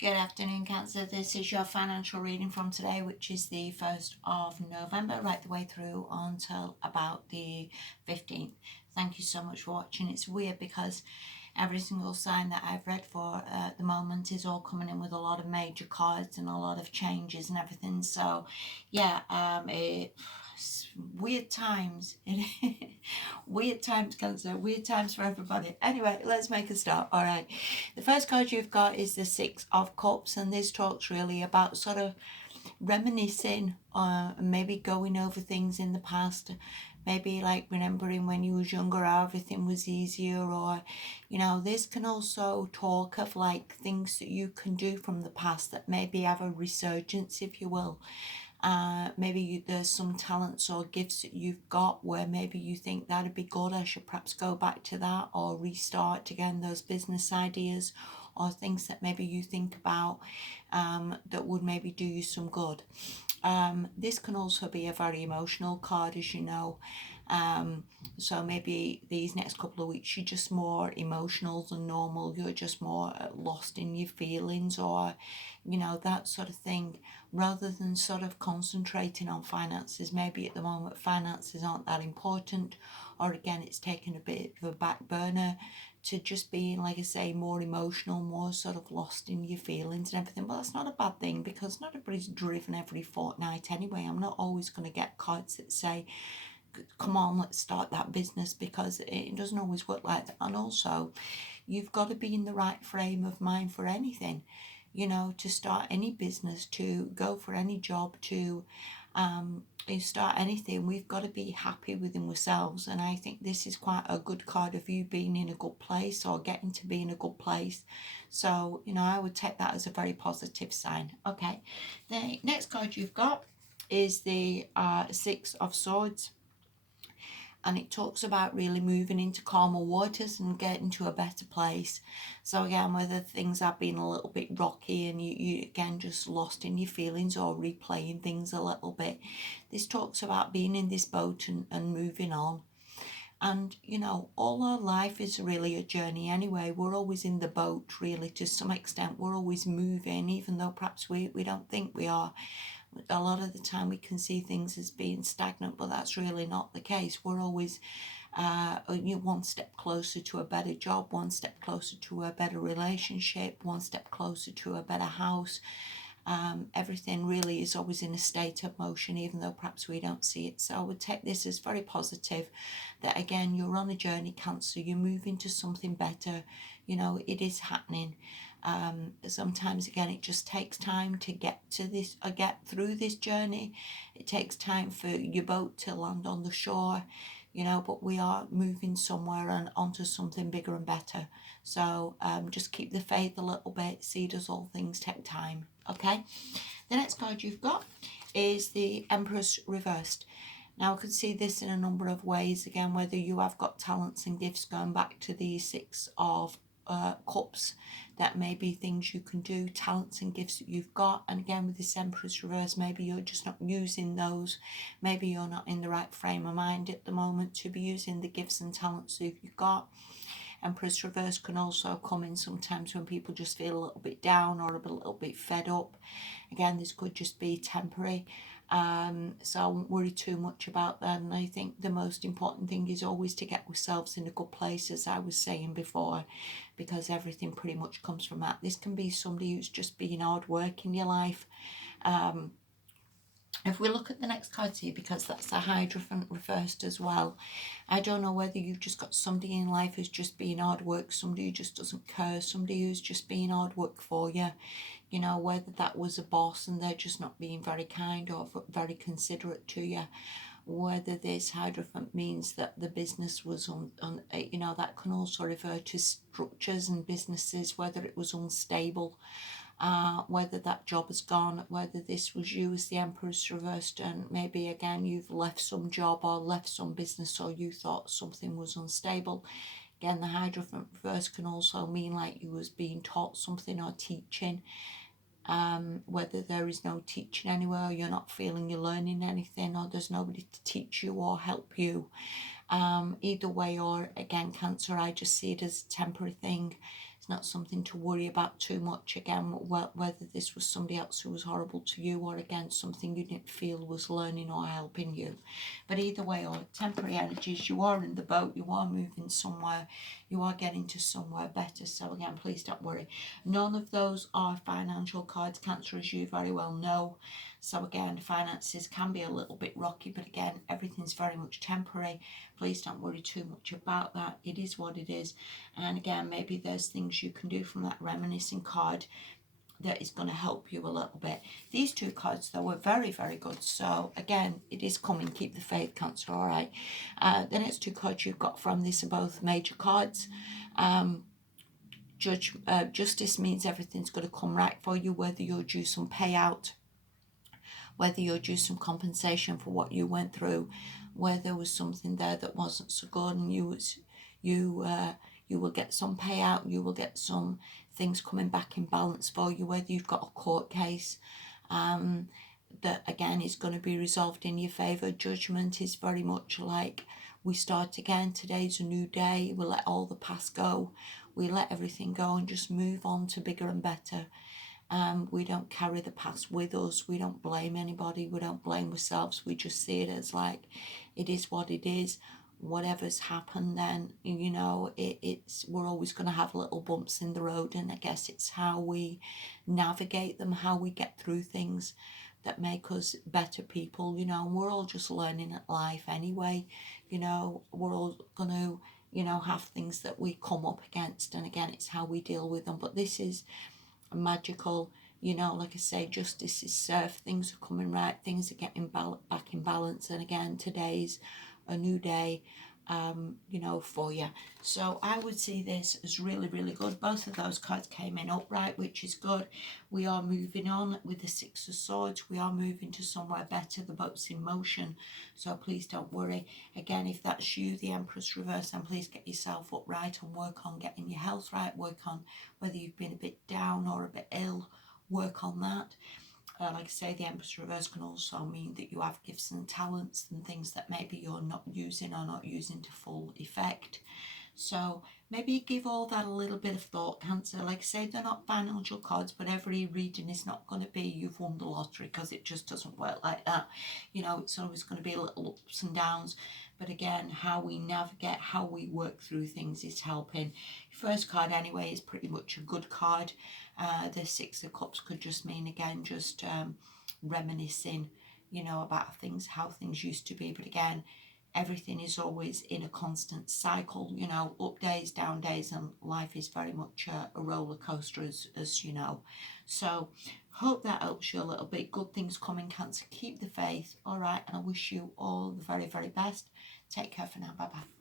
Good afternoon, Cancer. This is your financial reading from today, which is the 1st of November, right the way through until about the 15th. Thank you so much for watching. It's weird because every single sign that I've read for at the moment is all coming in with a lot of major cards and a lot of changes and everything. So, yeah, it's weird times. Weird times, Cancer. Weird times for everybody. Anyway, let's make a start. All right. The first card you've got is the Six of Cups, and this talks really about sort of reminiscing, maybe going over things in the past, maybe like remembering when you was younger how everything was easier, or this can also talk of like things that you can do from the past that maybe have a resurgence, if you will. Maybe there's some talents or gifts that you've got where maybe you think that'd be good, I should perhaps go back to that or restart again those business ideas or things that maybe you think about that would maybe do you some good. This can also be a very emotional card, as you know. So maybe these next couple of weeks you're just more emotional than normal, you're just more lost in your feelings, or that sort of thing, rather than sort of concentrating on finances. Maybe at the moment finances aren't that important, or again it's taken a bit of a back burner to just being, like I say, more emotional, more sort of lost in your feelings and everything. But that's not a bad thing, because not everybody's driven every fortnight anyway. I'm not always going to get cards that say, come on, let's start that business, because it doesn't always work like that. And also, you've got to be in the right frame of mind for anything, to start any business, to go for any job, to start anything. We've got to be happy within ourselves, and I think this is quite a good card of you being in a good place or getting to be in a good place. So I would take that as a very positive sign. Okay, the next card you've got is the Six of Swords, and it talks about really moving into calmer waters and getting to a better place. So again, whether things have been a little bit rocky and you again just lost in your feelings or replaying things a little bit, this talks about being in this boat and moving on. And all our life is really a journey anyway. We're always in the boat, really, to some extent. We're always moving, even though perhaps we don't think we are. A lot of the time we can see things as being stagnant, but that's really not the case. We're always one step closer to a better job, one step closer to a better relationship, one step closer to a better house. Everything really is always in a state of motion, even though perhaps we don't see it. So I would take this as very positive, that again, you're on a journey, Cancer. You're moving to something better. It is happening. Sometimes again it just takes time to get through this journey. It takes time for your boat to land on the shore, but we are moving somewhere and onto something bigger and better. So just keep the faith a little bit. See, does all things take time. Okay, the next card you've got is the Empress reversed. Now, I could see this in a number of ways. Again, whether you have got talents and gifts, going back to the Six of Cups, that may be things you can do, talents and gifts that you've got. And again, with this Empress reverse, maybe you're just not using those. Maybe you're not in the right frame of mind at the moment to be using the gifts and talents that you've got. Empress reverse can also come in sometimes when people just feel a little bit down or a little bit fed up. Again, this could just be temporary. So I won't worry too much about that. And I think the most important thing is always to get ourselves in a good place, as I was saying before, because everything pretty much comes from that. This can be somebody who's just being hard work in your life. If we look at the next card here, because that's a Hierophant reversed as well, I don't know whether you've just got somebody in life who's just being hard work, somebody who just doesn't care, somebody who's just being hard work for you. Whether that was a boss and they're just not being very kind or very considerate to you. Whether this Hierophant means that the business was that can also refer to structures and businesses, whether it was unstable. Whether that job has gone, whether this was you as the Empress reversed, and maybe again you've left some job or left some business, or you thought something was unstable. Again, the Hierophant reverse can also mean like you was being taught something or teaching. Whether there is no teaching anywhere, or you're not feeling you're learning anything, or there's nobody to teach you or help you. Either way, or again, Cancer, I just see it as a temporary thing. It's not something to worry about too much. Again, whether this was somebody else who was horrible to you, or again something you didn't feel was learning or helping you. But either way, all temporary energies, you are in the boat, you are moving somewhere, you are getting to somewhere better. So again, please don't worry. None of those are financial cards, Cancer, as you very well know. So again, finances can be a little bit rocky, but again, everything's very much temporary. Please don't worry too much about that. It is what it is. And again, maybe there's things you can do from that reminiscing card that is going to help you a little bit. These two cards, though, were very, very good. So again, it is coming. Keep the faith, Cancer. All right. The next two cards you've got from this are both major cards. Justice means everything's going to come right for you, whether you're due some payout, whether you're due some compensation for what you went through, where there was something there that wasn't so good, and you will get some payout, you will get some things coming back in balance for you, whether you've got a court case that again is going to be resolved in your favour. Judgment is very much like we start again. Today's a new day. We let all the past go. We let everything go and just move on to bigger and better. We don't carry the past with us. We don't blame anybody. We don't blame ourselves. We just see it as like, it is what it is. Whatever's happened then, you know, we're always going to have little bumps in the road, and I guess it's how we navigate them, how we get through things that make us better people, you know. And we're all just learning at life anyway, you know. We're all going to, you know, have things that we come up against, and again, it's how we deal with them. But this is magical, you know. Like I say, justice is served, things are coming right, things are getting back in balance, and again, today's a new day, you know, for you. So I would see this as really, really good. Both of those cards came in upright, which is good. We are moving on with the Six of Swords. We are moving to somewhere better. The boat's in motion, so please don't worry. Again, if that's you, the Empress reverse, then please get yourself upright and work on getting your health right. Work on whether you've been a bit down or a bit ill. Work on that. Like I say, the Empress reverse can also mean that you have gifts and talents and things that maybe you're not using or not using to full effect. So maybe give all that a little bit of thought, Cancer. Like I say, they're not financial cards, but every reading is not going to be you've won the lottery, because it just doesn't work like that. You know, it's always going to be little ups and downs. But again, how we navigate, how we work through things is helping. First card anyway is pretty much a good card. The Six of Cups could just mean, again, just reminiscing, you know, about things, how things used to be. But again, everything is always in a constant cycle, you know, up days, down days, and life is very much a roller coaster, as you know. So hope that helps you a little bit. Good things coming, Cancer. Keep the faith, all right, and I wish you all the very, very best. Take care for now. Bye bye.